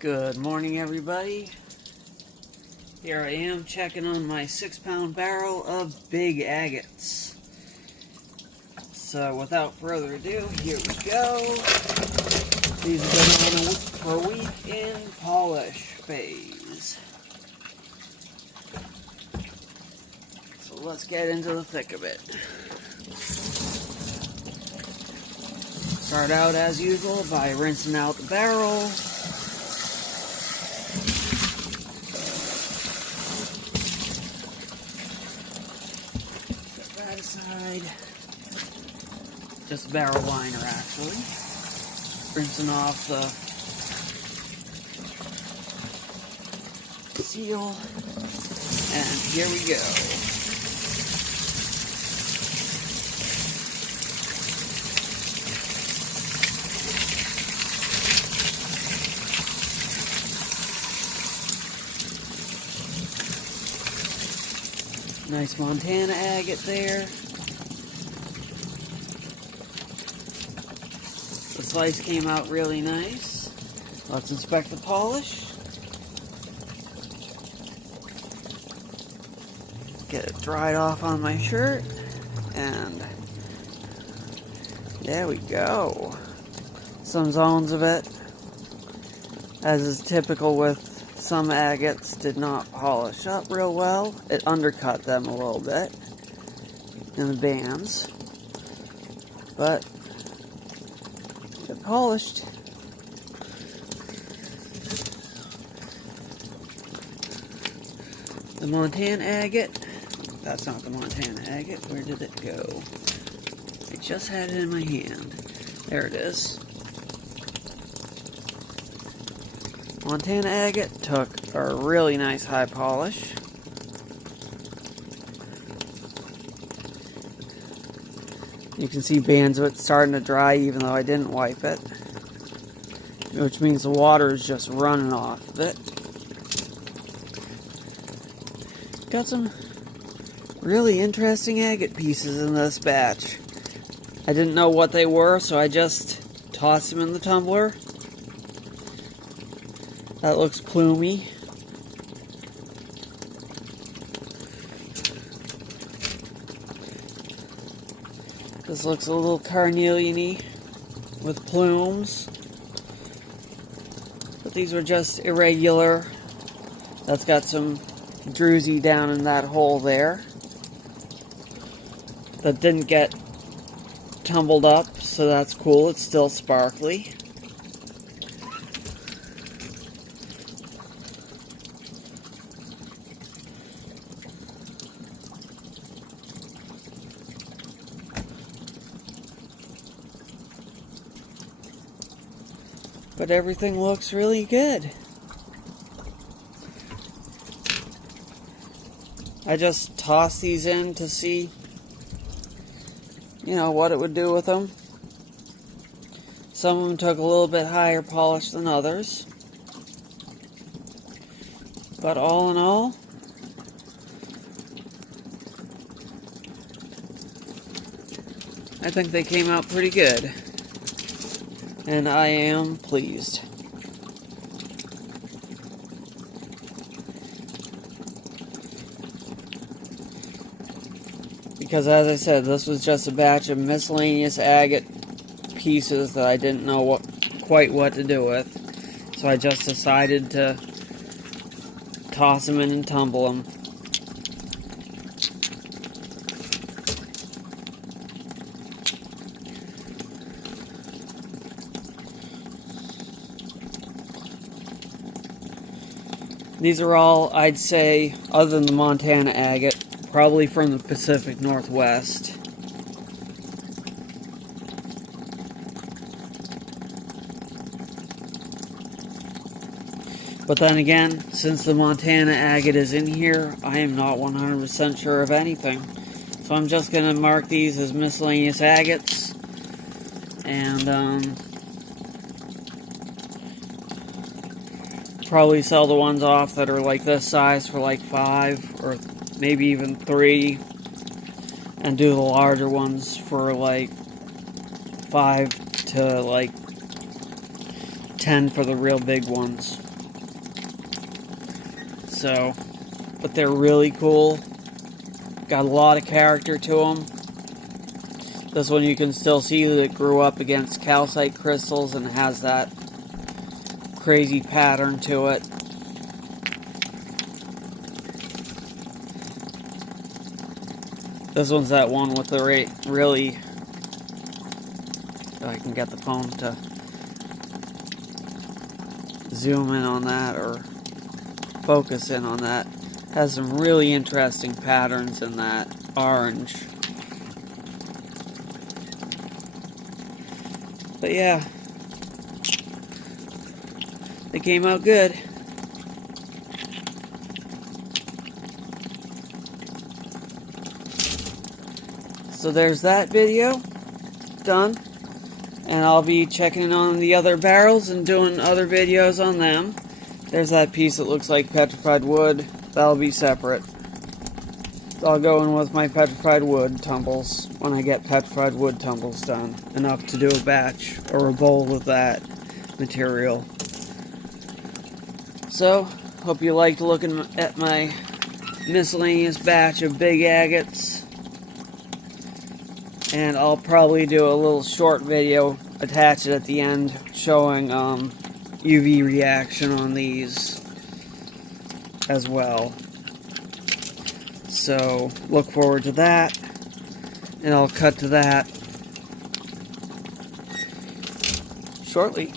Good morning, everybody. Here I am checking on my 6-pound barrel of BIG Agates. So without further ado, here we go. These have been on for a week in polish phase. So let's get into the thick of it. Start out as usual by rinsing out the barrel. Set that aside. Just a barrel liner, actually. Rinsing off the seal. And here we go. Nice Montana agate there. The slice came out really nice. Let's inspect the polish. Get it dried off on my shirt. And there we go. Some zones of it, as is typical with some agates, did not polish up real well. It undercut them a little bit in the bands, but it polished. The Montana agate, that's not the Montana agate. Where did it go? I just had it in my hand. There it is. Montana agate took a really nice high polish. You can see bands of it starting to dry even though I didn't wipe it, which means the water is just running off of it. Got some really interesting agate pieces in this batch. I didn't know what they were, so I just tossed them in the tumbler. That looks plumy. This looks a little carnelian-y with plumes. But these were just irregular. That's got some druzy down in that hole there. That didn't get tumbled up, so that's cool. It's still sparkly. But everything looks really good. I just tossed these in to see, what it would do with them. Some of them took a little bit higher polish than others. But all in all, I think they came out pretty good. And I am pleased. Because as I said, this was just a batch of miscellaneous agate pieces that I didn't know quite what to do with. So I just decided to toss them in and tumble them. These are all, I'd say, other than the Montana agate, probably from the Pacific Northwest. But then again, since the Montana agate is in here, I am not 100% sure of anything. So I'm just going to mark these as miscellaneous agates. And, probably sell the ones off that are like this size for like 5 or maybe even 3, and do the larger ones for like 5 to like 10 for the real big ones. So, but they're really cool. Got a lot of character to them. This one you can still see that it grew up against calcite crystals and has that crazy pattern to it. This one's that one with the really... If I can get the phone to zoom in on that or focus in on that. Has some really interesting patterns in that orange. But yeah, they came out good. So there's that video done, and I'll be checking on the other barrels and doing other videos on them. There's that piece that looks like petrified wood. That'll be separate. I'll go in with my petrified wood tumbles when I get petrified wood tumbles done. Enough to do a batch or a bowl of that material. So, hope you liked looking at my miscellaneous batch of big agates. And I'll probably do a little short video, attach it at the end, showing UV reaction on these as well. So, look forward to that, and I'll cut to that shortly.